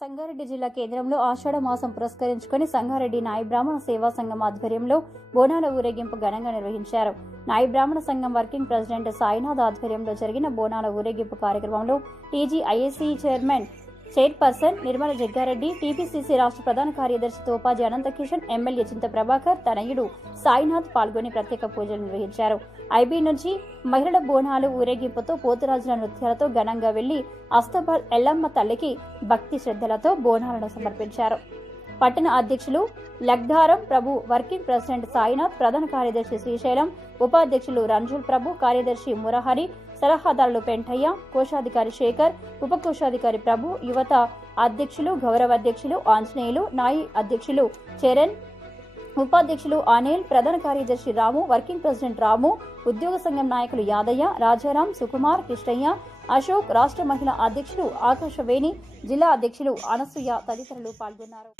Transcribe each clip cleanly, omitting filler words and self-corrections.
సంగారెడ్డి జిల్లా కేంద్రంలో ఆషాఢ మాసం పురస్కరించుకుని సంగారెడ్డి నాయి బ్రాహ్మణ సేవా సంఘం ఆధ్వర్యంలో బోనాల ఊరేగింపు ఘనంగా నిర్వహించారు. నాయి బ్రాహ్మణ సంఘం వర్కింగ్ ప్రెసిడెంట్ సాయినాథ్ ఆధ్వర్యంలో జరిగిన బోనాల ఊరేగింపు కార్యక్రమంలో TGIAC chairperson Nirmala Jaggareddy, TPCC రాష్ట్ర ప్రధాన కార్యదర్శి తోపాజీ అనంతకిషన్, ఎమ్మెల్యే చింత ప్రభాకర్, తనయుడు సాయినాథ్ పాల్గొని ప్రత్యేక పూజలు నిర్వహించారు. ఐబీ నుంచి మహిళల బోనాలు ఊరేగింపుతో పోతురాజుల నృత్యాలతో ఘనంగా వెళ్లి అస్తబల్ ఎల్లమ్మ తల్లికి భక్తి శ్రద్ధలతో బోనాలను సమర్పించారు. పట్టణ అధ్యక్షులు లగ్ధారం ప్రభు, వర్కింగ్ ప్రెసిడెంట్ సాయినాథ్, ప్రధాన కార్యదర్శి శ్రీశైలం, ఉపాధ్యక్షులు రంజుల్ ప్రభు, కార్యదర్శి మురహరి, సలహాదారులు పెంటయ్య, కోశాధికారి శేఖర్, ఉప కోశాధికారి ప్రభు, యువత అధ్యక్షులు, గౌరవ అధ్యక్షులు ఆంజనేయులు, నాయి అధ్యక్షులు చరణ్, ఉపాధ్యక్షులు అనిల్, ప్రధాన కార్యదర్శి రాము, వర్కింగ్ ప్రెసిడెంట్ రాము, ఉద్యోగ సంఘం నాయకులు యాదయ్య, రాజారాం, సుకుమార్, కృష్ణయ్య, అశోక్, రాష్ట్ర మహిళా అధ్యక్షులు ఆకాశవేణి, జిల్లా అధ్యక్షులు అనసూయ తదితరులు పాల్గొన్నారు.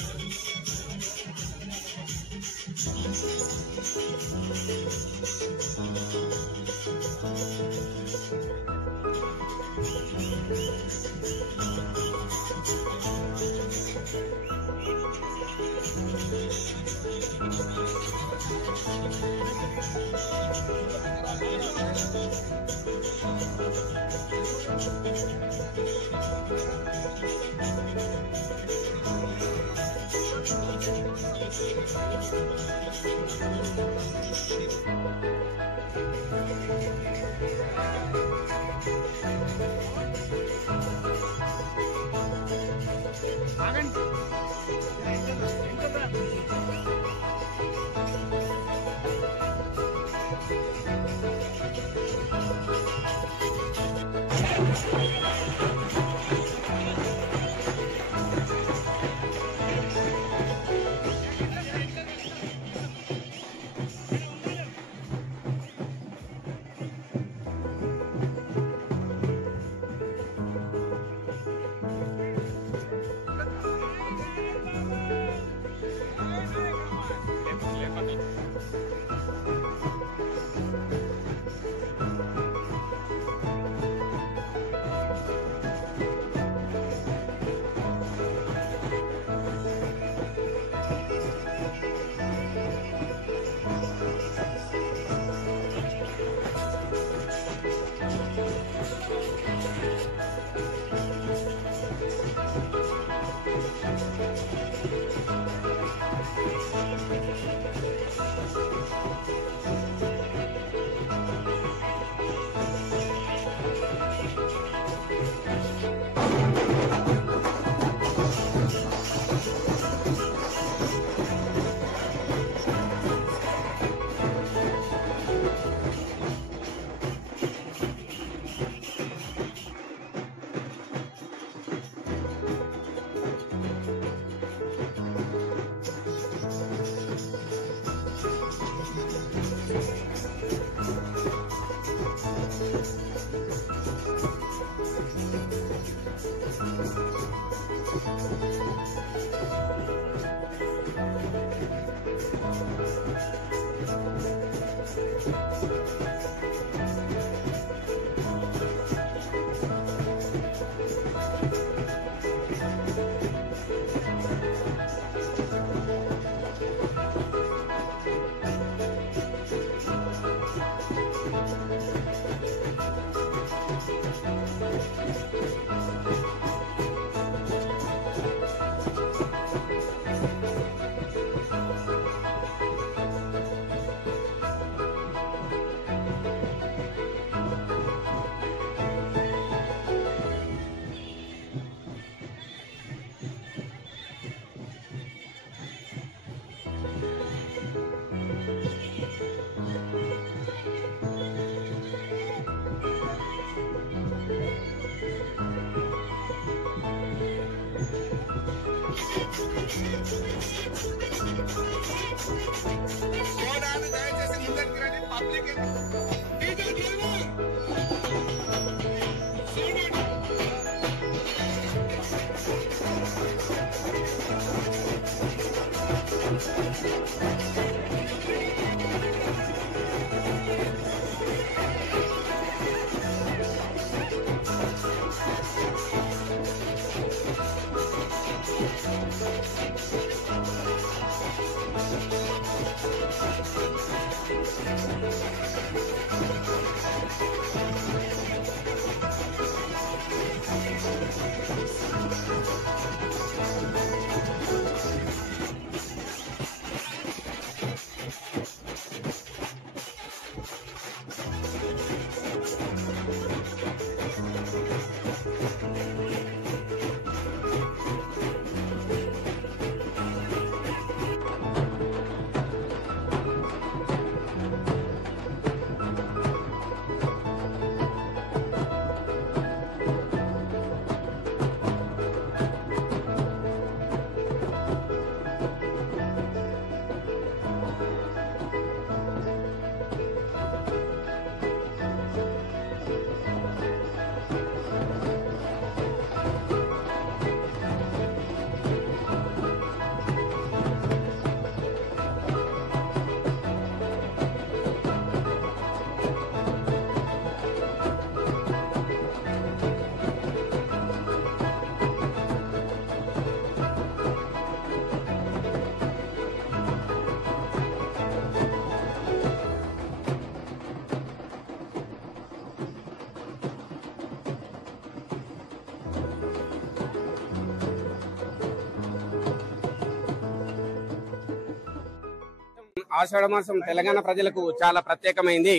ఆషాఢ మాసం తెలంగాణ ప్రజలకు చాలా ప్రత్యేకమైంది.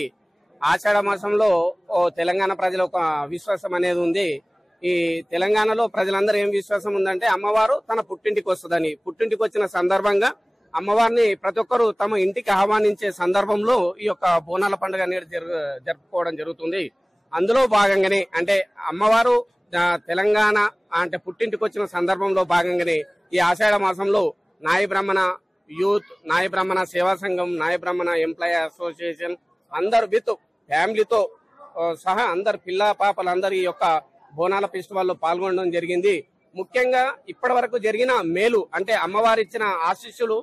ఆషాఢ మాసంలో తెలంగాణ ప్రజల ఒక విశ్వాసం అనేది ఉంది. ఈ తెలంగాణలో ప్రజలందరూ ఏం విశ్వాసం ఉందంటే అమ్మవారు తన పుట్టింటికి వస్తుందని. పుట్టింటికి వచ్చిన సందర్భంగా అమ్మవారిని ప్రతి ఒక్కరు తమ ఇంటికి ఆహ్వానించే సందర్భంలో ఈ యొక్క బోనాల పండుగ అనేది జరుపుకోవడం జరుగుతుంది. అందులో భాగంగానే అంటే అమ్మవారు తెలంగాణ అంటే పుట్టింటికి వచ్చిన సందర్భంలో భాగంగానే ఈ ఆషాఢ మాసంలో నాయ బ్రాహ్మణ యూత్, నాయ బ్రాహ్మణ సేవా సంఘం, నాయ బ్రాహ్మణ ఎంప్లాయీ అసోసియేషన్ అందరు విత్ ఫ్యామిలీతో సహా అందరు పిల్ల పాపలందరూ ఈ యొక్క బోనాల ఫెస్టివల్లో పాల్గొనడం జరిగింది. ముఖ్యంగా ఇప్పటి వరకు జరిగిన మేలు అంటే అమ్మవారు ఇచ్చిన ఆశీస్సులు,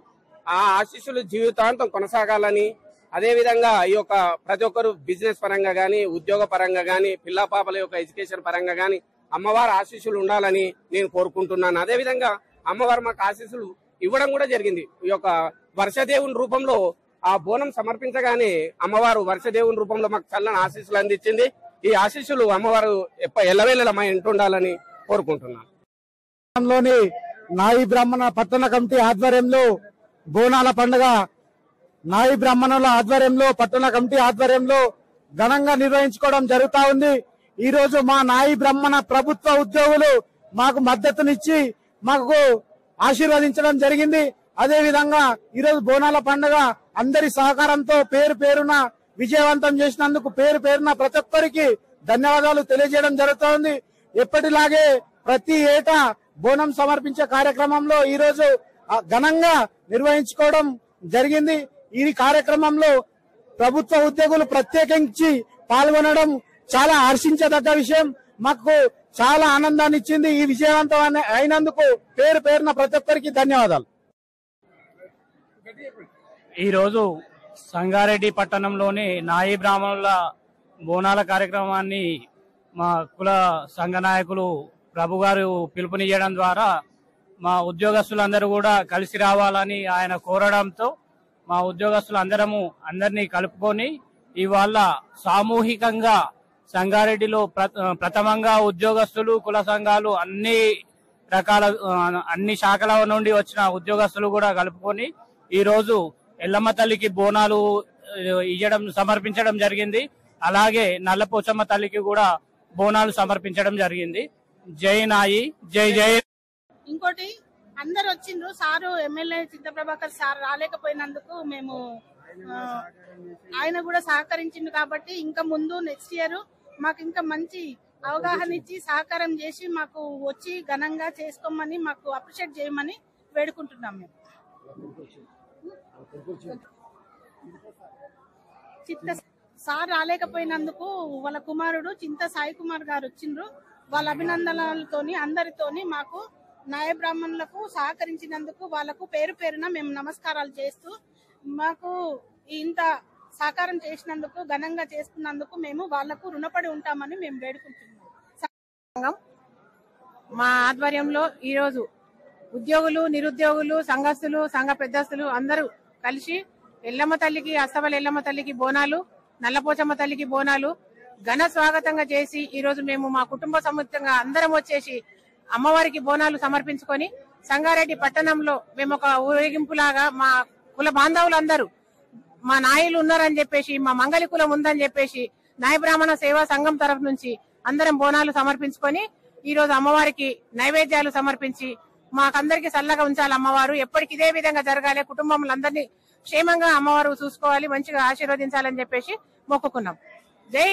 ఆ ఆశీస్సులు జీవితాంతం కొనసాగాలని, అదేవిధంగా ఈ యొక్క ప్రతి ఒక్కరు బిజినెస్ పరంగా గానీ, ఉద్యోగ పరంగా గానీ, పిల్ల పాపల యొక్క ఎడ్యుకేషన్ పరంగా గానీ అమ్మవారి ఆశీస్సులు ఉండాలని నేను కోరుకుంటున్నాను. అదేవిధంగా అమ్మవారు మాకు ఆశీస్సులు ఇవ్వడం కూడా జరిగింది. ఈ యొక్క వర్షదేవుని రూపంలో ఆ బోనం సమర్పించగానే అమ్మవారు వర్షదేవుని రూపంలో మాకు చల్లని ఆశీస్సులు అందించింది. ఈ ఆశీస్సులు అమ్మవారు ఎల్లవేళలా మా ఇంటి ఉండాలని కోరుకుంటున్నాను. నాయి బ్రాహ్మణ పట్టణ కమిటీ ఆధ్వర్యంలో బోనాల పండుగ నాయి బ్రాహ్మణుల ఆధ్వర్యంలో పట్టణ కమిటీ ఆధ్వర్యంలో ఘనంగా నిర్వహించుకోవడం జరుగుతా ఉంది. ఈ రోజు మా నాయి బ్రాహ్మణ ప్రభుత్వ ఉద్యోగులు మాకు మద్దతునిచ్చి మాకు ఆశీర్వదించడం జరిగింది. అదే విధంగా ఈ రోజు బోనాల పండుగ అందరి సహకారంతో పేరు పేరున విజయవంతం చేసినందుకు పేరు పేరున ప్రతి ఒక్కరికి ధన్యవాదాలు తెలియజేయడం జరుగుతోంది. ఎప్పటిలాగే ప్రతి ఏటా బోనం సమర్పించే కార్యక్రమంలో ఈ రోజు ఘనంగా నిర్వహించుకోవడం జరిగింది. ఈ కార్యక్రమంలో ప్రభుత్వ ఉద్యోగులు ప్రత్యేకించి పాల్గొనడం చాలా హర్షించదగ్గ విషయం. మాకు చాలా ఆనందాన్ని ఇచ్చింది. ఈ విజయవంతం అయినందుకు పేరు పేరున ప్రతి ఒక్కరికి ధన్యవాదాలు. ఈ రోజు సంగారెడ్డి పట్టణంలోని నాయి బ్రాహ్మణుల బోనాల కార్యక్రమాన్ని మా కుల సంఘ నాయకులు ప్రభు గారు పిలుపునియడం ద్వారా మా ఉద్యోగస్తులందరూ కూడా కలిసి రావాలని ఆయన కోరడంతో మా ఉద్యోగస్తులు అందరినీ కలుపుకొని ఇవాళ సామూహికంగా సంగారెడ్డిలో ప్రథమంగా ఉద్యోగస్తులు, కుల సంఘాలు అన్ని శాఖల నుండి వచ్చిన ఉద్యోగస్తులు కూడా కలుపుకొని ఈ రోజు ఎల్లమ్మ తల్లికి బోనాలు సమర్పించడం జరిగింది. అలాగే నల్లపోచమ్మ తల్లికి కూడా బోనాలు సమర్పించడం జరిగింది. జై నాయి, జై జై. ఇంకోటి అందరు వచ్చిండ్రు. సారు ఎమ్మెల్యే చింత ప్రభాకర్ సార్ రాలేకపోయినందుకు మేము ఆయన కూడా సహకరించిండు కాబట్టి ఇంకా ముందు నెక్స్ట్ ఇయర్ మాకు ఇంకా మంచి అవగాహన ఇచ్చి సహకారం చేసి మాకు వచ్చి ఘనంగా చేసుకోమని మాకు అప్రిషియేట్ చేయమని వేడుకుంటున్నాం. మేము సార్ రాలేకపోయినందుకు వాళ్ళ కుమారుడు చింత సాయి కుమార్ గారు వచ్చిండ్రు. వాళ్ళ అభినందనలతోని అందరితోని మాకు నాయ బ్రాహ్మణులకు సహకరించినందుకు వాళ్ళకు పేరు పేరున మేము నమస్కారాలు చేస్తూ మాకు ఇంత సహకారం చేసినందుకు ఘనంగా చేసుకున్నందుకు మేము వాళ్లకు రుణపడి ఉంటామని మేము వేడుకుంటున్నాం. మా ఆధ్వర్యంలో ఈరోజు ఉద్యోగులు, నిరుద్యోగులు, సంఘస్థులు, సంఘ పెద్దస్తులు అందరూ కలిసి ఎల్లమ్మ తల్లికి, అస్తవల ఎల్లమ్మ తల్లికి బోనాలు, నల్లపోచమ్మ తల్లికి బోనాలు ఘన స్వాగతంగా చేసి ఈ రోజు మేము మా కుటుంబ సమేతంగా అందరం వచ్చేసి అమ్మవారికి బోనాలు సమర్పించుకొని సంగారెడ్డి పట్టణంలో మేము ఒక ఊరేగింపులాగా మా కుల బాంధవులందరూ మా నాయకులు ఉన్నారని చెప్పేసి, మా మంగళి కులం ఉందని చెప్పేసి నాయ బ్రాహ్మణ సేవా సంఘం తరఫు నుంచి అందరం బోనాలు సమర్పించుకొని ఈ రోజు అమ్మవారికి నైవేద్యాలు సమర్పించి మాకందరికి చల్లగా ఉంచాలి. అమ్మవారు ఎప్పటికి ఇదే విధంగా జరగాలి, కుటుంబంలందరినీ క్షేమంగా అమ్మవారు చూసుకోవాలి, మంచిగా ఆశీర్వదించాలని చెప్పేసి మొక్కుకున్నాం. జై